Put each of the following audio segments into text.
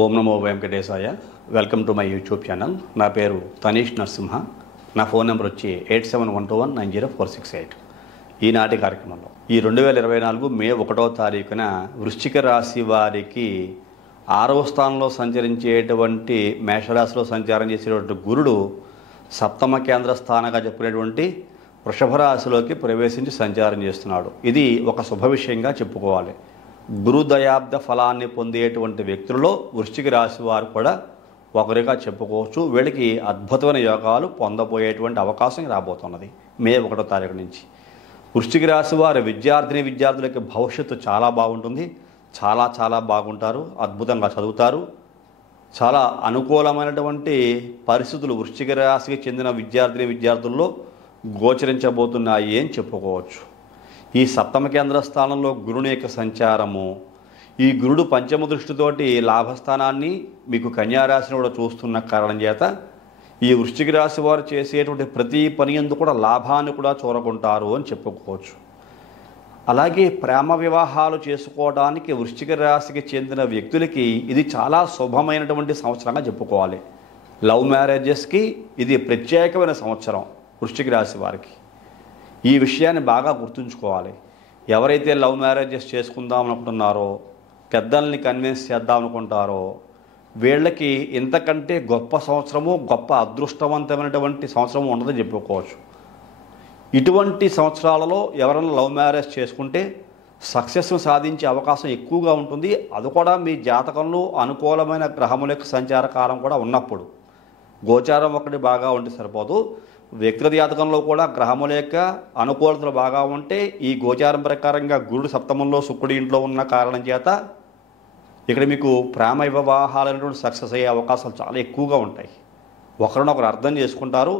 Om Namo Venkatesaya. Welcome to my YouTube channel. నా పేరు తనీష్ నరసింహ. నా ఫోన్ నెంబర్ వచ్చి 8712190468. ఈనాటి కార్యక్రమంలో ఈ 2024 మే 1వ తారీఖున వృశ్చిక రాశి వారికి 6వ స్థానంలో సంచరించేటువంటి మేషరాశిలో సంచారం చేసేటువంటి గురుడు సప్తమ కేంద్ర స్థానంగా చెప్పుకునేటువంటి వృషభ రాశిలోకి ప్రవేశించి సంచారం చేస్తున్నాడు. ఇది ఒక శుభ విషయంగా చెప్పుకోవాలి. గురుదయాబ్ద ఫలాన్ని పొందేటువంటి వ్యక్తుల్లో వృశ్చిక రాశి వారు కూడా ఒకరిగా చెప్పుకోవచ్చు. వీళ్ళకి అద్భుతమైన యోగాలు పొందబోయేటువంటి అవకాశం రాబోతున్నది మే 1వ తారీఖు నుంచి. వృశ్చిక రాశి వారి విద్యార్థులకి భవిష్యత్తు చాలా బాగుంటుంది. చాలా బాగుంటారు. అద్భుతంగా చదువుతారు. చాలా అనుకూలమైనటువంటి పరిస్థితులు వృశ్చిక రాశికి చెందిన విద్యార్థుల్లో గోచరించబోతున్నాయి అని చెప్పుకోవచ్చు. ఈ సప్తమ కేంద్ర స్థానంలో గురుని యొక్క సంచారము, ఈ గురుడు పంచమ దృష్టితోటి లాభస్థానాన్ని మీకు కన్యారాశిని కూడా చూస్తున్న కారణం చేత ఈ వృశ్చిక రాశి వారు చేసేటువంటి ప్రతి పని యందు కూడా లాభాన్ని కూడా చూరకుంటారు అని చెప్పుకోవచ్చు. అలాగే ప్రేమ వివాహాలు చేసుకోవడానికి వృశ్చిక రాశికి చెందిన వ్యక్తులకి ఇది చాలా శుభమైనటువంటి సంవత్సరంగా చెప్పుకోవాలి. లవ్ మ్యారేజెస్కి ఇది ప్రత్యేకమైన సంవత్సరం వృశ్చిక రాశి వారికి. ఈ విషయాన్ని బాగా గుర్తుంచుకోవాలి. ఎవరైతే లవ్ మ్యారేజెస్ చేసుకుందాం అనుకుంటున్నారో, పెద్దల్ని కన్విన్స్ చేద్దాం అనుకుంటారో, వీళ్ళకి ఇంతకంటే గొప్ప సంవత్సరము, గొప్ప అదృష్టవంతమైనటువంటి సంవత్సరము ఉండదని చెప్పుకోవచ్చు. ఇటువంటి సంవత్సరాలలో ఎవరైనా లవ్ మ్యారేజ్ చేసుకుంటే సక్సెస్ను సాధించే అవకాశం ఎక్కువగా ఉంటుంది. అది కూడా మీ జాతకంలో అనుకూలమైన గ్రహముల యొక్క సంచార కాలం కూడా ఉన్నప్పుడు. గోచారం ఒకటి బాగా ఉంటే సరిపోదు. వ్యక్తిగత జాతకంలో కూడా గ్రహముల యొక్క అనుకూలతలు బాగా ఉంటే ఈ గోచారం ప్రకారంగా గురుడు సప్తమంలో శుక్రుడి ఇంట్లో ఉన్న కారణం చేత ఇక్కడ మీకు ప్రేమ వివాహాలైనటువంటి సక్సెస్ అయ్యే అవకాశాలు చాలా ఎక్కువగా ఉంటాయి. ఒకరినొకరు అర్థం చేసుకుంటారు,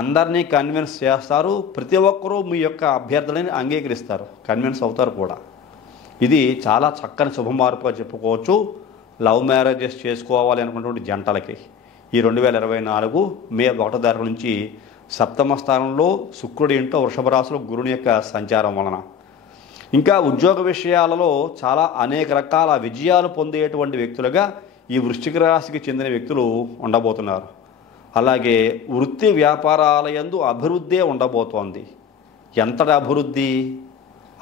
అందరినీ కన్విన్స్ చేస్తారు. ప్రతి ఒక్కరూ మీ యొక్క అభ్యర్థులని అంగీకరిస్తారు, కన్విన్స్ అవుతారు కూడా. ఇది చాలా చక్కని శుభమార్పుగా చెప్పుకోవచ్చు లవ్ మ్యారేజెస్ చేసుకోవాలి అనుకున్నటువంటి జంటలకి. ఈ 2024 మే 1వ తారీఖు నుంచి సప్తమ స్థానంలో శుక్రుడి ఇంట్లో వృషభ రాశిలో గురుని యొక్క సంచారం వలన ఇంకా ఉద్యోగ విషయాలలో చాలా అనేక రకాల విజయాలు పొందేటువంటి వ్యక్తులుగా ఈ వృశ్చిక రాశికి చెందిన వ్యక్తులు ఉండబోతున్నారు. అలాగే వృత్తి వ్యాపారాల యందు అభివృద్ధి ఉండబోతోంది. ఎంతటి అభివృద్ధి?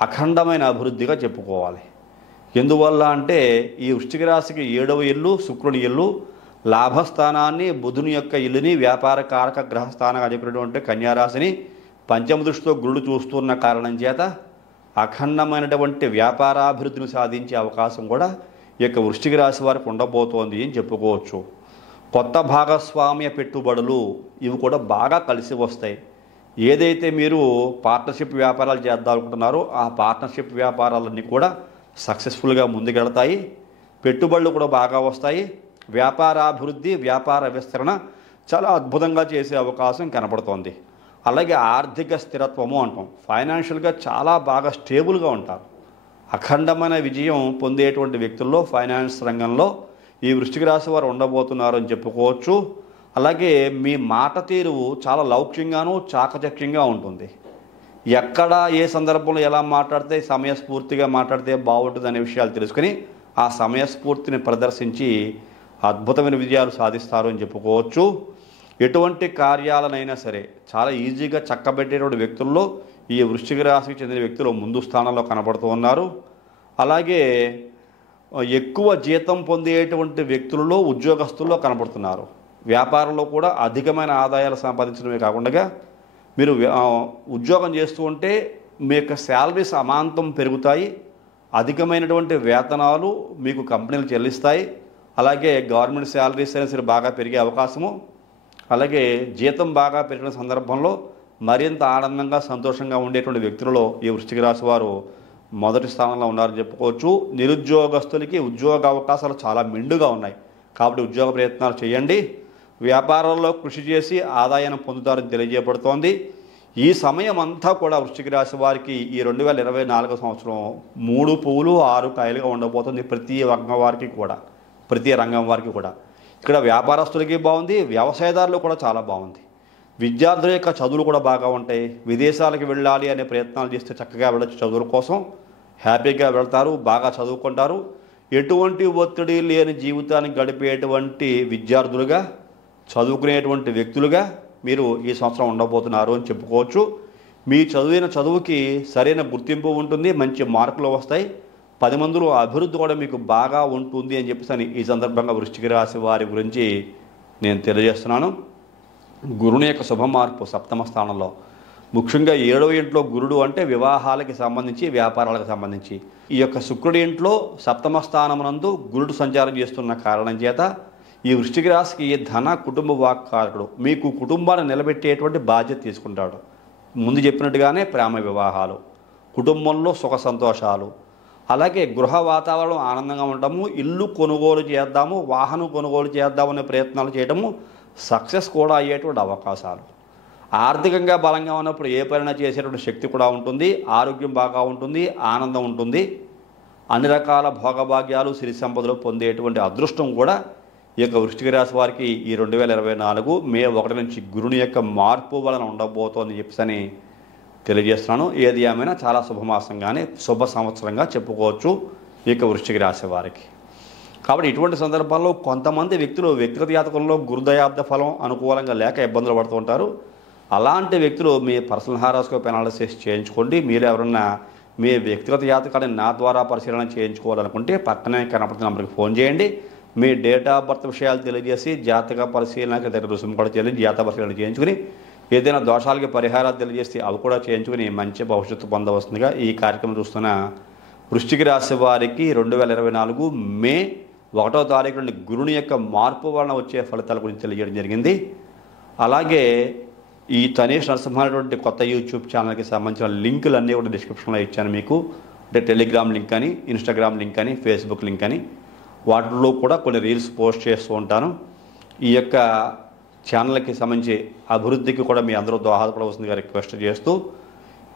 అఖండమైన అభివృద్ధిగా చెప్పుకోవాలి. ఎందువల్ల అంటే ఈ వృశ్చిక రాశికి 7వ ఇల్లు శుక్రుని ఇల్లు, లాభస్థానాన్ని బుధుని యొక్క ఇల్లుని, వ్యాపార కారక గ్రహస్థానంగా చెప్పినటువంటి కన్యారాశిని పంచమ దృష్టితో గురుడు చూస్తున్న కారణం చేత అఖండమైనటువంటి వ్యాపారాభివృద్ధిని సాధించే అవకాశం కూడా ఈ యొక్క వృశ్చిక రాశి వారికి ఉండబోతోంది అని చెప్పుకోవచ్చు. కొత్త భాగస్వామ్య పెట్టుబడులు ఇవి కూడా బాగా కలిసి వస్తాయి. ఏదైతే మీరు పార్ట్నర్షిప్ వ్యాపారాలు చేద్దాం అనుకుంటున్నారో ఆ పార్ట్నర్షిప్ వ్యాపారాలన్నీ కూడా సక్సెస్ఫుల్గా ముందుకెళ్తాయి. పెట్టుబడులు కూడా బాగా వస్తాయి. వ్యాపారాభివృద్ధి, వ్యాపార విస్తరణ చాలా అద్భుతంగా చేసే అవకాశం కనపడుతోంది. అలాగే ఆర్థిక స్థిరత్వము అంటాం. ఫైనాన్షియల్గా చాలా బాగా స్టేబుల్గా ఉంటారు. అఖండమైన విజయం పొందేటువంటి వ్యక్తుల్లో ఫైనాన్స్ రంగంలో ఈ వృశ్చిక రాశి వారు ఉండబోతున్నారు అని చెప్పుకోవచ్చు. అలాగే మీ మాట తీరు చాలా లౌక్యంగాను చాకచక్యంగా ఉంటుంది. ఎక్కడ ఏ సందర్భంలో ఎలా మాట్లాడితే సమయస్ఫూర్తిగా మాట్లాడితే బాగుంటుంది అనే విషయాలు తెలుసుకుని ఆ సమయస్ఫూర్తిని ప్రదర్శించి అద్భుతమైన విజయాలు సాధిస్తారు అని చెప్పుకోవచ్చు. ఎటువంటి కార్యాలనైనా సరే చాలా ఈజీగా చక్కబెట్టేటువంటి వ్యక్తుల్లో ఈ వృశ్చిక రాశికి చెందిన వ్యక్తులు ముందు స్థానంలో కనబడుతూ ఉన్నారు. అలాగే ఎక్కువ జీతం పొందేటువంటి వ్యక్తులలో ఉద్యోగస్తుల్లో కనబడుతున్నారు. వ్యాపారంలో కూడా అధికమైన ఆదాయాలు సంపాదించడమే కాకుండా మీరు ఉద్యోగం చేస్తూ ఉంటే మీ యొక్క శాలరీస్ అమాంతం పెరుగుతాయి. అధికమైనటువంటి వేతనాలు మీకు కంపెనీలు చెల్లిస్తాయి. అలాగే గవర్నమెంట్ శాలరీస్ అయినా సరే బాగా పెరిగే అవకాశము, అలాగే జీతం బాగా పెరిగిన సందర్భంలో మరింత ఆనందంగా సంతోషంగా ఉండేటువంటి వ్యక్తులలో ఈ వృశ్చిక రాశి వారు మొదటి స్థానంలో ఉన్నారని చెప్పుకోవచ్చు. నిరుద్యోగస్తులకి ఉద్యోగ అవకాశాలు చాలా మెండుగా ఉన్నాయి కాబట్టి ఉద్యోగ ప్రయత్నాలు చేయండి. వ్యాపారంలో కృషి చేసి ఆదాయాన్ని పొందుతారని తెలియజేయబడుతోంది. ఈ సమయం అంతా కూడా వృశ్చిక రాశి వారికి ఈ 2024 సంవత్సరం 3 పువ్వులు 6 కాయలుగా ఉండబోతుంది. ప్రతి రంగం వారికి కూడా. ఇక్కడ వ్యాపారస్తులకి బాగుంది, వ్యవసాయదారులు కూడా చాలా బాగుంది. విద్యార్థుల యొక్క చదువులు కూడా బాగా ఉంటాయి. విదేశాలకు వెళ్ళాలి అనే ప్రయత్నాలు చేస్తే చక్కగా వెళ్ళొచ్చు. చదువుల కోసం హ్యాపీగా వెళ్తారు, బాగా చదువుకుంటారు. ఎటువంటి ఒత్తిడి లేని జీవితాన్ని గడిపేటువంటి విద్యార్థులుగా, చదువుకునేటువంటి వ్యక్తులుగా మీరు ఈ సంవత్సరం ఉండబోతున్నారు అని చెప్పుకోవచ్చు. మీ చదివిన చదువుకి సరైన గుర్తింపు ఉంటుంది, మంచి మార్కులు వస్తాయి, 10 మందిలో అభివృద్ధి కూడా మీకు బాగా ఉంటుంది అని చెప్పేసి ఈ సందర్భంగా వృశ్చిక రాశి వారి గురించి నేను తెలియజేస్తున్నాను. గురుని యొక్క శుభ మార్పు సప్తమ స్థానంలో, ముఖ్యంగా 7వ ఇంట్లో గురుడు అంటే వివాహాలకి సంబంధించి, వ్యాపారాలకు సంబంధించి. ఈ యొక్క శుక్రుడి ఇంట్లో సప్తమ స్థానమునందు గురుడు సంచారం చేస్తున్న కారణం చేత ఈ వృశ్చిక రాశికి ధన, కుటుంబ వాక్కారకుడు. మీకు కుటుంబాన్ని నిలబెట్టేటువంటి బాధ్యత తీసుకుంటాడు. ముందు చెప్పినట్టుగానే ప్రేమ వివాహాలు, కుటుంబంలో సుఖ సంతోషాలు, అలాగే గృహ వాతావరణం ఆనందంగా ఉండటము, ఇల్లు కొనుగోలు చేద్దాము, వాహనం కొనుగోలు చేద్దామనే ప్రయత్నాలు చేయడము, సక్సెస్ కూడా అయ్యేటువంటి అవకాశాలు. ఆర్థికంగా బలంగా ఉన్నప్పుడు ఏ పైన చేసేటువంటి శక్తి కూడా ఉంటుంది, ఆరోగ్యం బాగా ఉంటుంది, ఆనందం ఉంటుంది, అన్ని రకాల భోగభాగ్యాలు, సిరి సంపదలు పొందేటువంటి అదృష్టం కూడా ఈ యొక్క వృశ్చిక రాశి వారికి ఈ 2024 మే 1 నుంచి గురుని యొక్క మార్పు వలన ఉండబోతోందని చెప్పేసి తెలియజేస్తున్నాను. ఏది ఏమైనా చాలా శుభమాసంగానే, శుభ సంవత్సరంగా చెప్పుకోవచ్చు ఈ యొక్క వృశ్చిక రాశి వారికి. కాబట్టి ఇటువంటి సందర్భాల్లో కొంతమంది వ్యక్తులు వ్యక్తిగత జాతకంలో గురుదయాబ్ద ఫలం అనుకూలంగా లేక ఇబ్బందులు పడుతూ ఉంటారు. అలాంటి వ్యక్తులు మీ పర్సనల్ హారోస్కోప్ అనాలిసిస్ చేయించుకోండి. మీరు ఎవరన్నా మీ వ్యక్తిగత జాతకాన్ని నా ద్వారా పరిశీలన చేయించుకోవాలనుకుంటే పక్కనే కనపడుతున్న నెంబర్కి ఫోన్ చేయండి. మీ డేట్ ఆఫ్ బర్త్ విషయాలు తెలియజేసి జాతక పరిశీలనకి దగ్గర రుసుము కూడా చెల్లించి జాతక పరిశీలన చేయించుకుని, ఏదైనా దోషాలకి పరిహారాలు తెలియజేసి అవి కూడా చేయించుకుని మంచి భవిష్యత్తు పొందవస్తుందిగా ఈ కార్యక్రమం చూస్తున్న వృశ్చిక రాశి వారికి 2024 మే 1వ తారీఖు నుండి గురుని యొక్క మార్పు వలన వచ్చే ఫలితాల గురించి తెలియజేయడం జరిగింది. అలాగే ఈ తనేష్ నరసింహారెడ్డి కొత్త యూట్యూబ్ ఛానల్కి సంబంధించిన లింకులు అన్నీ కూడా డిస్క్రిప్షన్లో ఇచ్చాను మీకు. అంటే టెలిగ్రామ్ లింక్ అని, ఇన్స్టాగ్రామ్ లింక్ అని, ఫేస్బుక్ లింక్ అని, వాటిలో కూడా కొన్ని రీల్స్ పోస్ట్ చేస్తూ ఉంటాను. ఈ యొక్క ఛానల్కి సంబంధించి అభివృద్ధికి కూడా మీ అందరూ దోహదపడవలసిందిగా రిక్వెస్ట్ చేస్తూ,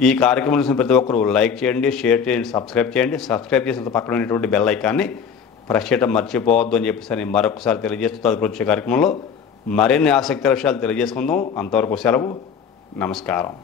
ఈ కార్యక్రమం చూసిన ప్రతి ఒక్కరూ లైక్ చేయండి, షేర్ చేయండి, సబ్స్క్రైబ్ చేయండి. సబ్స్క్రైబ్ చేసిన పక్కన ఉన్నటువంటి బెల్ ఐకాన్ని ప్రెస్ చేయడం మర్చిపోవద్దు అని చెప్పేసి మరొకసారి తెలియజేస్తూ తదుపరి వచ్చే కార్యక్రమంలో మరిన్ని ఆసక్తి విషయాలు తెలియజేసుకుందాం. అంతవరకు సెలవు. నమస్కారం.